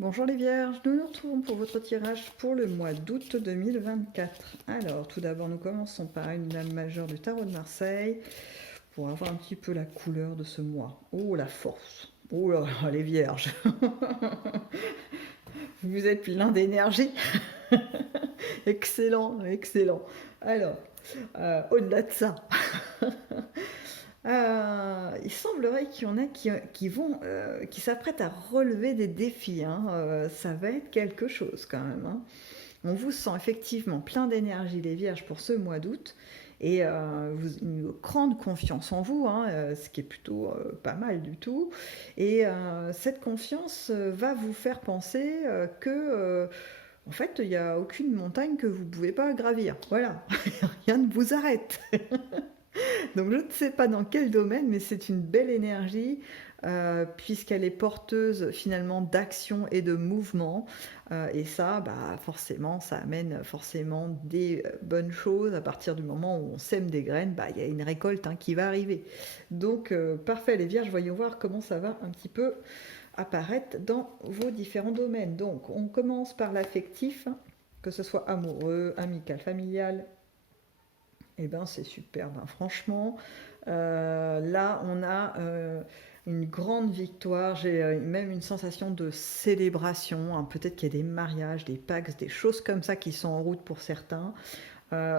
Bonjour les Vierges, nous nous retrouvons pour votre tirage pour le mois d'août 2024. Alors, tout d'abord, nous commençons par une dame majeure du tarot de Marseille pour avoir un petit peu la couleur de ce mois. Oh, la force. Oh là là, les Vierges. Vous êtes plein d'énergie. Excellent, excellent. Alors, au-delà de ça, il semblerait qu'il y en a qui s'apprêtent à relever des défis, hein. Ça va être quelque chose quand même, hein. On vous sent effectivement plein d'énergie, les Vierges, pour ce mois d'août. Et une grande confiance en vous, hein, ce qui est plutôt pas mal du tout. Et cette confiance va vous faire penser que, en fait, il n'y a aucune montagne que vous ne pouvez pas gravir. Voilà, rien ne vous arrête. Donc je ne sais pas dans quel domaine, mais c'est une belle énergie puisqu'elle est porteuse finalement d'action et de mouvement. Et ça, bah, forcément, ça amène forcément des bonnes choses. À partir du moment où on sème des graines, bah, y a une récolte, hein, qui va arriver. Donc parfait les Vierges, voyons voir comment ça va un petit peu apparaître dans vos différents domaines. Donc on commence par l'affectif, hein, que ce soit amoureux, amical, familial. Eh ben, c'est superbe, hein. Franchement, là, on a une grande victoire. J'ai même une sensation de célébration, hein. Peut-être qu'il y a des mariages, des Pax, des choses comme ça qui sont en route pour certains.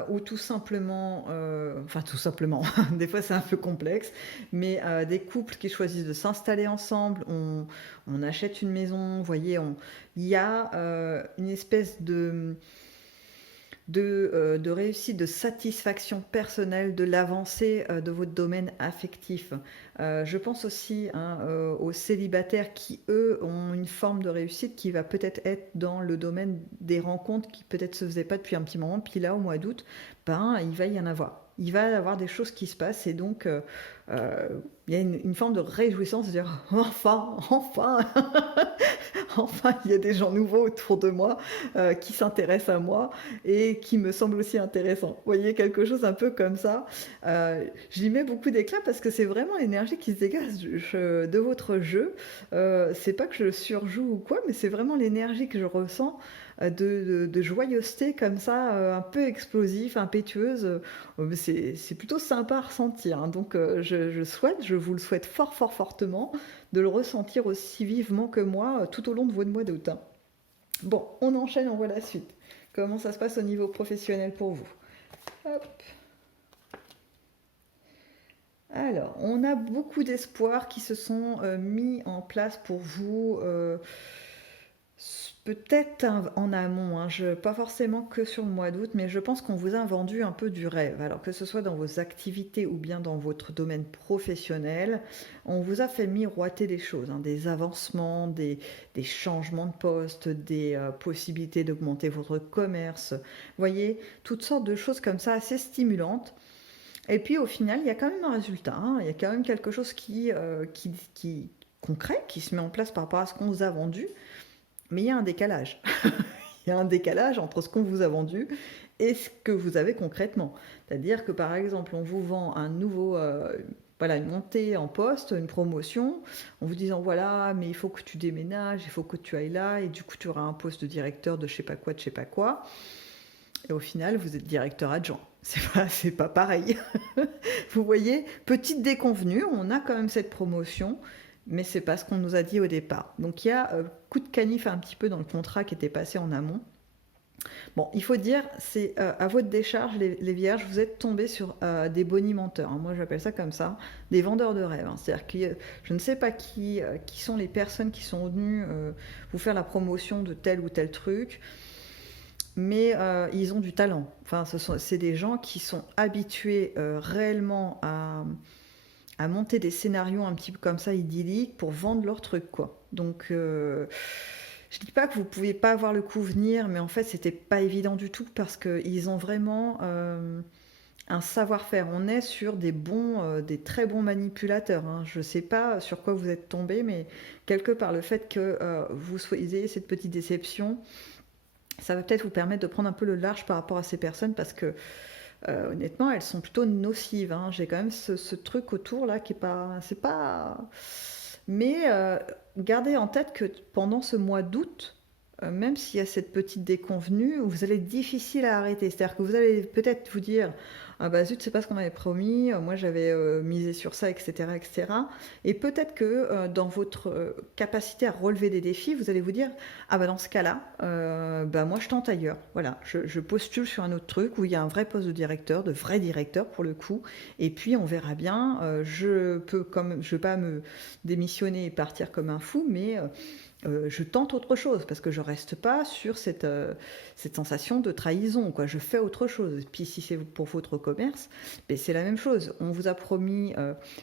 Ou tout simplement, enfin tout simplement, des fois c'est un peu complexe, mais des couples qui choisissent de s'installer ensemble, on achète une maison, vous voyez, il y a une espèce de réussite, de satisfaction personnelle, de l'avancée de votre domaine affectif. Je pense aussi, hein, aux célibataires qui, eux, ont une forme de réussite qui va peut-être être dans le domaine des rencontres qui peut-être se faisaient pas depuis un petit moment. Puis là, au mois d'août, ben, il va y en avoir. Il va y avoir des choses qui se passent et donc euh, il y a une forme de réjouissance de dire enfin, enfin, enfin, il y a des gens nouveaux autour de moi qui s'intéressent à moi et qui me semble aussi intéressant. Vous voyez, quelque chose un peu comme ça. J'y mets beaucoup d'éclat parce que c'est vraiment l'énergie qui se dégage de votre jeu. C'est pas que je surjoue ou quoi, mais c'est vraiment l'énergie que je ressens de joyeuseté comme ça, un peu explosive, impétueuse. C'est plutôt sympa à ressentir, hein. Donc je vous le souhaite fort, fort, fortement de le ressentir aussi vivement que moi tout au long de votre mois d'août, hein. Bon, on enchaîne, on voit la suite. Comment ça se passe au niveau professionnel pour vous? Hop. Alors, on a beaucoup d'espoirs qui se sont mis en place pour vous, peut-être en amont, hein, pas forcément que sur le mois d'août, mais je pense qu'on vous a vendu un peu du rêve. Alors que ce soit dans vos activités ou bien dans votre domaine professionnel, on vous a fait miroiter des choses, hein, des avancements, des changements de poste, des possibilités d'augmenter votre commerce. Vous voyez, toutes sortes de choses comme ça assez stimulantes. Et puis au final, il y a quand même un résultat, hein. Il y a quand même quelque chose qui concret qui se met en place par rapport à ce qu'on vous a vendu, mais il y a un décalage. Il y a un décalage entre ce qu'on vous a vendu et ce que vous avez concrètement. C'est-à-dire que par exemple, on vous vend un nouveau, voilà, une montée en poste, une promotion, en vous disant voilà, mais il faut que tu déménages, il faut que tu ailles là, et du coup tu auras un poste de directeur de je sais pas quoi, de je sais pas quoi. Et au final, vous êtes directeur adjoint. C'est pas pareil. Vous voyez, petite déconvenue, on a quand même cette promotion, mais c'est pas ce qu'on nous a dit au départ. Donc il y a coup de canif un petit peu dans le contrat qui était passé en amont. Bon, il faut dire, c'est à votre décharge, les vierges, vous êtes tombés sur des bonimenteurs, hein. Moi j'appelle ça comme ça, des vendeurs de rêves, hein. C'est-à-dire que je ne sais pas qui sont les personnes qui sont venues vous faire la promotion de tel ou tel truc, mais ils ont du talent. Enfin, c'est des gens qui sont habitués réellement à monter des scénarios un petit peu comme ça idylliques pour vendre leur truc, quoi. Donc je dis pas que vous pouviez pas voir le coup venir, mais en fait c'était pas évident du tout parce qu'ils ont vraiment un savoir-faire. On est sur des très bons manipulateurs, hein. Je sais pas sur quoi vous êtes tombé, mais quelque part le fait que vous ayez cette petite déception, ça va peut-être vous permettre de prendre un peu le large par rapport à ces personnes parce que honnêtement, elles sont plutôt nocives, hein. J'ai quand même ce truc autour là qui est pas, c'est pas, Mais gardez en tête que pendant ce mois d'août, même s'il y a cette petite déconvenue, vous allez être difficile à arrêter. C'est-à-dire que vous allez peut-être vous dire, ah bah zut, c'est pas ce qu'on m'avait promis, moi j'avais misé sur ça, etc., etc. Et peut-être que dans votre capacité à relever des défis, vous allez vous dire, ah bah dans ce cas-là, bah moi je tente ailleurs. Voilà, je postule sur un autre truc où il y a un vrai poste de directeur, de vrai directeur pour le coup, et puis on verra bien. Je vais pas me démissionner et partir comme un fou, mais je tente autre chose parce que je reste pas sur cette sensation de trahison, quoi. Je fais autre chose. Et puis si c'est pour votre commerce, ben, c'est la même chose. On vous a promis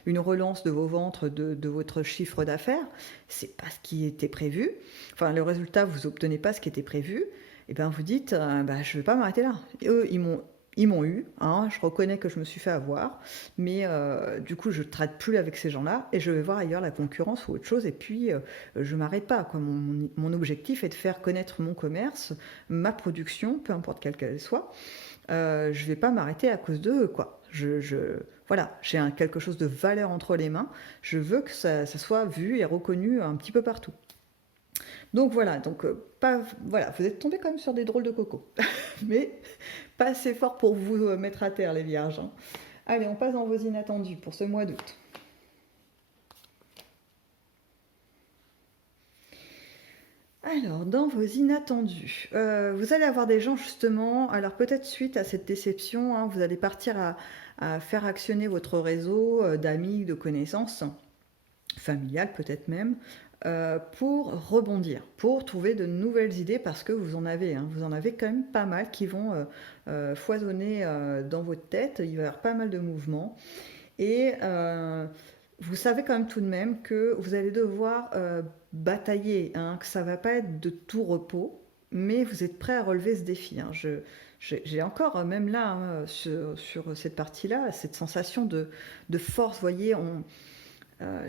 une relance de vos ventes, de votre chiffre d'affaires. C'est pas ce qui était prévu. Enfin, le résultat, vous obtenez pas ce qui était prévu. Et ben vous dites, bah, je vais pas m'arrêter là. Et eux, ils m'ont eu, hein, je reconnais que je me suis fait avoir, mais du coup je ne traite plus avec ces gens-là et je vais voir ailleurs la concurrence ou autre chose et puis je ne m'arrête pas. Quoi. Mon objectif est de faire connaître mon commerce, ma production, peu importe quelle qu'elle soit. Je ne vais pas m'arrêter à cause d'eux. Quoi. Voilà, j'ai quelque chose de valeur entre les mains, je veux que ça soit vu et reconnu un petit peu partout. Donc voilà, voilà, vous êtes tombé quand même sur des drôles de cocos. Mais pas assez fort pour vous mettre à terre, les vierges. Hein. Allez, on passe dans vos inattendus pour ce mois d'août. Alors, dans vos inattendus, vous allez avoir des gens justement, alors peut-être suite à cette déception, hein, vous allez partir à faire actionner votre réseau d'amis, de connaissances, familiales peut-être même, pour rebondir, pour trouver de nouvelles idées parce que vous en avez, hein, vous en avez quand même pas mal qui vont foisonner dans votre tête, il va y avoir pas mal de mouvements et vous savez quand même tout de même que vous allez devoir batailler, hein, que ça va pas être de tout repos, mais vous êtes prêt à relever ce défi. Hein. J'ai encore, même là, hein, sur cette partie-là, cette sensation de force. Vous voyez,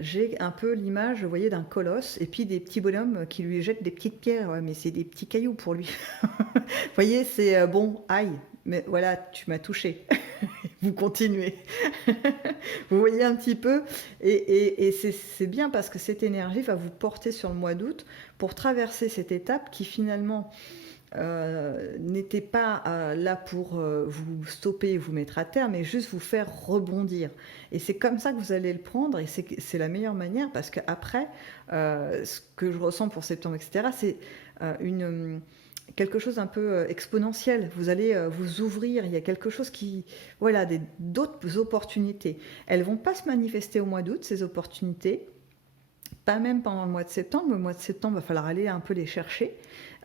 j'ai un peu l'image, vous voyez, d'un colosse et puis des petits bonhommes qui lui jettent des petites pierres, ouais, mais c'est des petits cailloux pour lui. Vous voyez, c'est bon, aïe, mais voilà, tu m'as touché. Vous continuez. Vous voyez un petit peu, et c'est bien parce que cette énergie va vous porter sur le mois d'août pour traverser cette étape qui finalement n'était pas là pour vous stopper et vous mettre à terre, mais juste vous faire rebondir. Et c'est comme ça que vous allez le prendre, et c'est la meilleure manière, parce qu'après, ce que je ressens pour septembre, etc., c'est quelque chose un peu exponentiel. Vous allez vous ouvrir, il y a quelque chose qui... Voilà, d'autres opportunités. Elles ne vont pas se manifester au mois d'août, ces opportunités, pas même pendant le mois de septembre. Le mois de septembre, il va falloir aller un peu les chercher.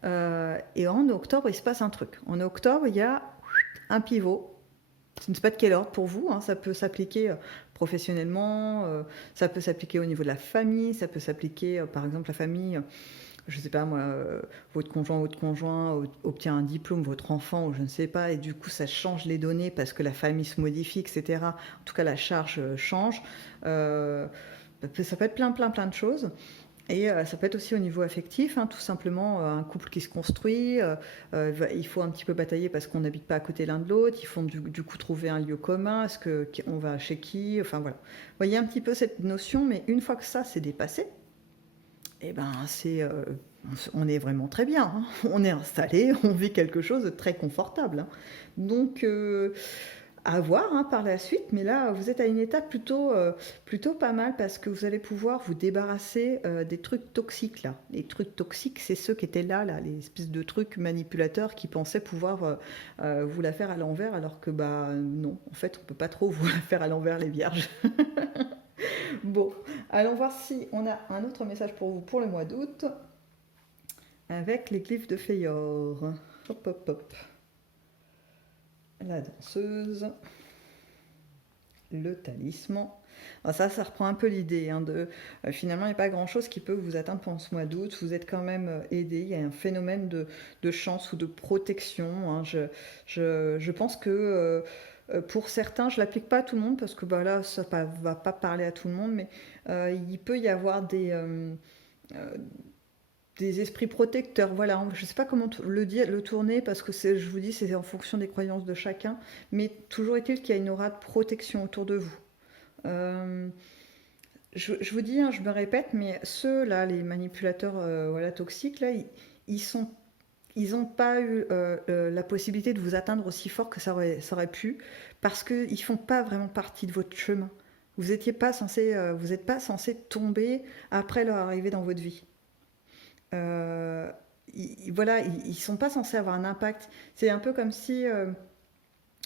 Et en octobre, il se passe un truc. En octobre, il y a un pivot. Je ne sais pas de quel ordre pour vous. Hein. Ça peut s'appliquer professionnellement, ça peut s'appliquer au niveau de la famille, ça peut s'appliquer, par exemple, la famille... je ne sais pas moi, votre conjoint obtient un diplôme, votre enfant, ou je ne sais pas, et du coup ça change les données parce que la famille se modifie, etc. En tout cas, la charge change. Ça peut être plein de choses. Et ça peut être aussi au niveau affectif, hein, tout simplement un couple qui se construit, il faut un petit peu batailler parce qu'on n'habite pas à côté l'un de l'autre, il faut du coup trouver un lieu commun, est-ce qu'on va chez qui, enfin voilà. Vous voyez un petit peu cette notion, mais une fois que ça c'est dépassé, eh ben on est vraiment très bien, hein. On est installé, on vit quelque chose de très confortable. Hein. Donc à voir, hein, par la suite, mais là vous êtes à une étape plutôt pas mal parce que vous allez pouvoir vous débarrasser des trucs toxiques là. Les trucs toxiques, c'est ceux qui étaient là, les espèces de trucs manipulateurs qui pensaient pouvoir vous la faire à l'envers, alors que bah non, en fait on peut pas trop vous la faire à l'envers, les vierges. Bon, allons voir si on a un autre message pour vous pour le mois d'août avec les glyphes de Feyor. Hop hop hop. La danseuse, le talisman. Alors ça reprend un peu l'idée hein, finalement il n'y a pas grand chose qui peut vous atteindre pendant ce mois d'août. Vous êtes quand même aidé, il y a un phénomène de chance ou de protection. Hein. Je pense que pour certains, je ne l'applique pas à tout le monde parce que bah, là ça ne va pas parler à tout le monde, mais il peut y avoir des esprits protecteurs, voilà, je ne sais pas comment le tourner, parce que je vous dis, c'est en fonction des croyances de chacun, mais toujours est-il qu'il y a une aura de protection autour de vous. je vous dis, hein, je me répète, mais ceux-là, les manipulateurs voilà, toxiques, là, ils sont, ils n'ont pas eu la possibilité de vous atteindre aussi fort que ça aurait pu, parce qu'ils ne font pas vraiment partie de votre chemin. Vous n'êtes pas censé tomber après leur arrivée dans votre vie. Euh, voilà, ils ne sont pas censés avoir un impact. C'est un peu comme si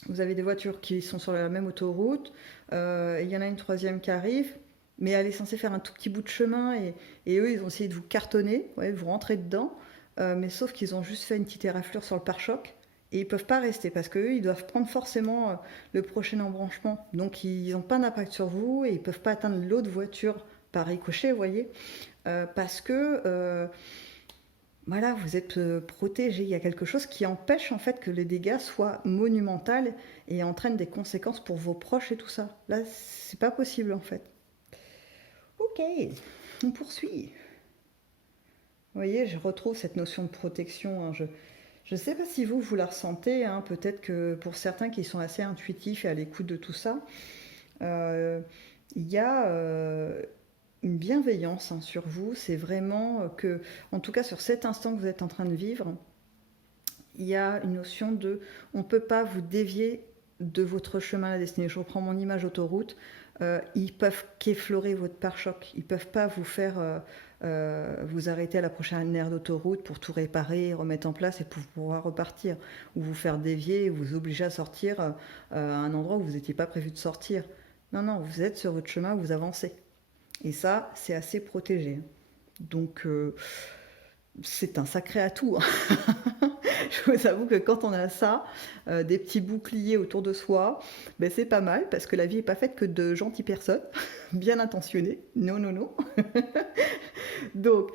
vous avez des voitures qui sont sur la même autoroute, il y en a une troisième qui arrive, mais elle est censée faire un tout petit bout de chemin et eux, ils ont essayé de vous cartonner, ouais, vous rentrez dedans, mais sauf qu'ils ont juste fait une petite éraflure sur le pare-choc et ils peuvent pas rester parce qu'eux, ils doivent prendre forcément le prochain embranchement. Donc ils n'ont pas d'impact sur vous et ils peuvent pas atteindre l'autre voiture par ricochet, vous voyez, parce que voilà, vous êtes protégé. Il y a quelque chose qui empêche en fait que les dégâts soient monumentaux et entraînent des conséquences pour vos proches et tout ça. Là, c'est pas possible en fait. Ok, on poursuit. Vous voyez, je retrouve cette notion de protection, hein. Je ne sais pas si vous la ressentez, hein. Peut-être que pour certains qui sont assez intuitifs et à l'écoute de tout ça, euh, il y a une bienveillance, hein, sur vous. C'est vraiment que, en tout cas sur cet instant que vous êtes en train de vivre, il y a une notion de on ne peut pas vous dévier de votre chemin à la destinée. Je reprends mon image autoroute. Ils peuvent qu'effleurer votre pare-choc. Ils ne peuvent pas vous faire vous arrêter à la prochaine aire d'autoroute pour tout réparer, remettre en place et pour pouvoir repartir. Ou vous faire dévier, vous obliger à sortir à un endroit où vous n'étiez pas prévu de sortir. Non, non, vous êtes sur votre chemin, vous avancez. Et ça, c'est assez protégé. Donc, c'est un sacré atout, hein. Je vous avoue que quand on a ça, des petits boucliers autour de soi, ben c'est pas mal parce que la vie n'est pas faite que de gentilles personnes, bien intentionnées. Non, non, non. Donc,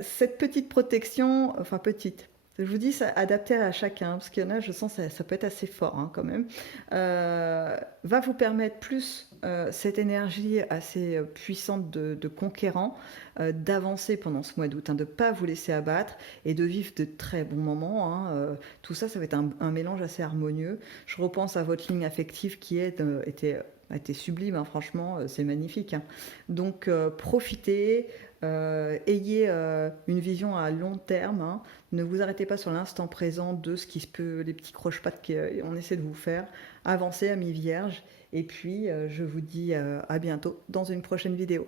cette petite protection, enfin petite, je vous dis, ça adapté à chacun, parce qu'il y en a, je sens, ça peut être assez fort, hein, quand même, va vous permettre plus cette énergie assez puissante de conquérant, d'avancer pendant ce mois d'août, hein, de ne pas vous laisser abattre et de vivre de très bons moments, hein. Tout ça, ça va être un mélange assez harmonieux. Je repense à votre ligne affective qui a été sublime, hein, franchement, c'est magnifique, hein. Donc, profitez, ayez une vision à long terme, hein. Ne vous arrêtez pas sur l'instant présent de ce qui se peut, les petits croche-pattes qu'on essaie de vous faire. Avancez, amis vierges. Et puis, je vous dis à bientôt dans une prochaine vidéo.